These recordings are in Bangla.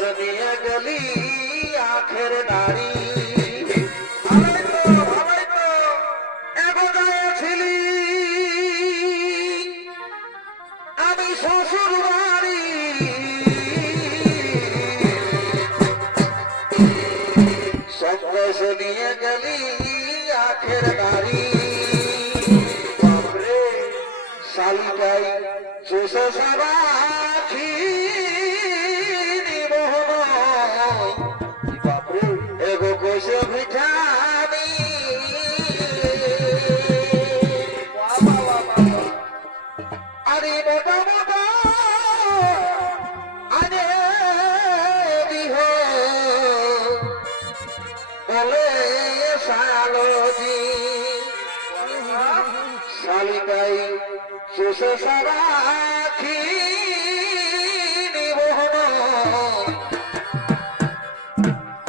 নিয়ে গেলি, আখের দাড়ি। আমি শ্বশুর বাড়ি। সন্দেশ নিয়ে গেলি আখের দাড়ি। বাপরে, শালিটাই চুষে সবাই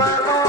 Bye.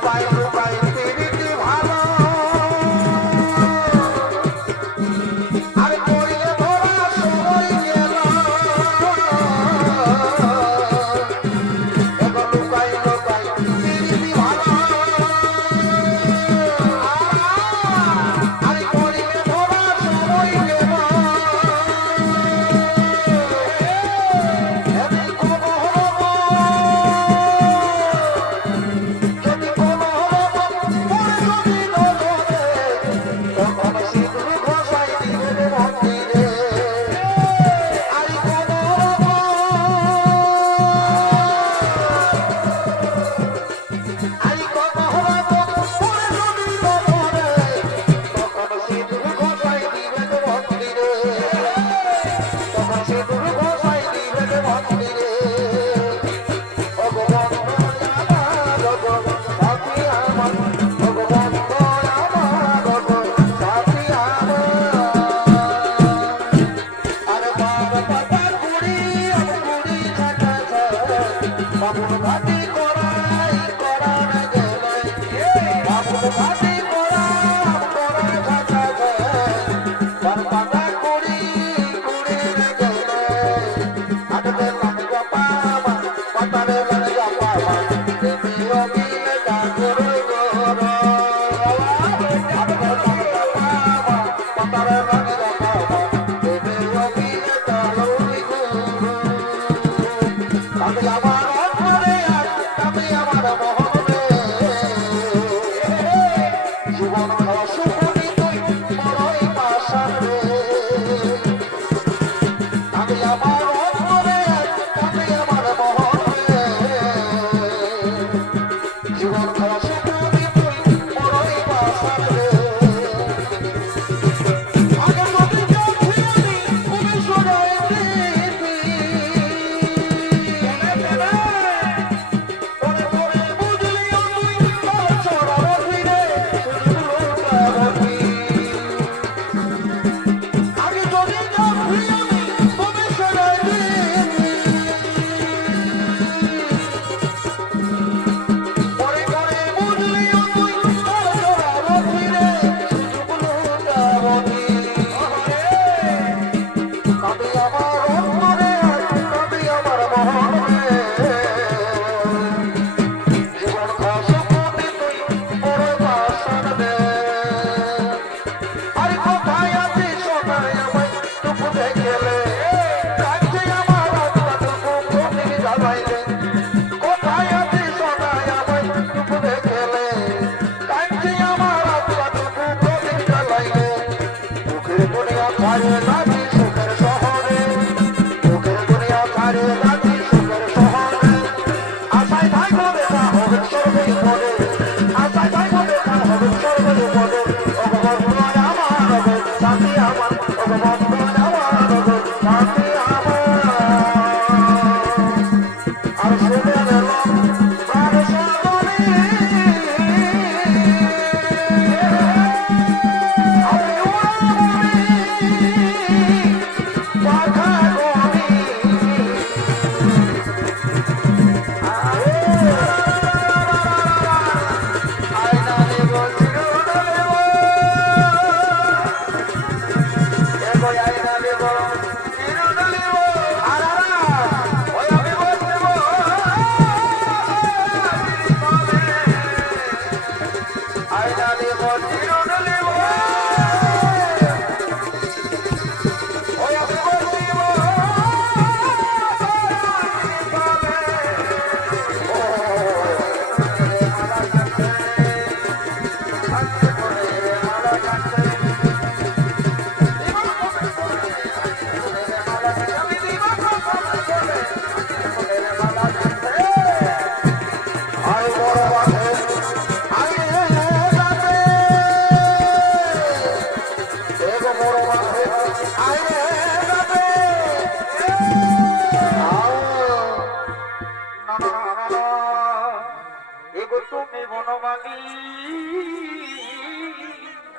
拜拜哪个丫鬟 one, over one,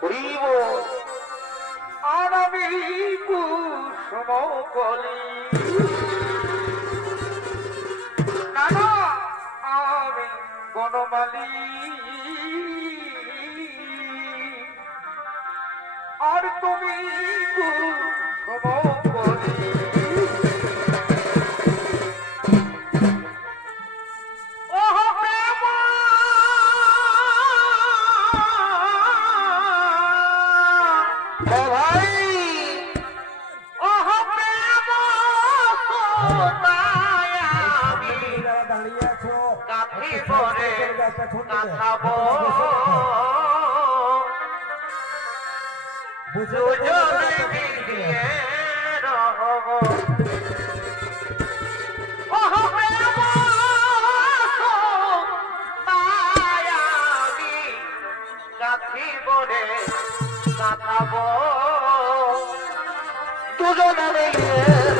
হইব আর আমি নানা আমি আর তুমি কুসুম বরে কাঠাবো দুজনে মিলিয়ে রহব বরে কাঠাবো দুজনে মিলিয়ে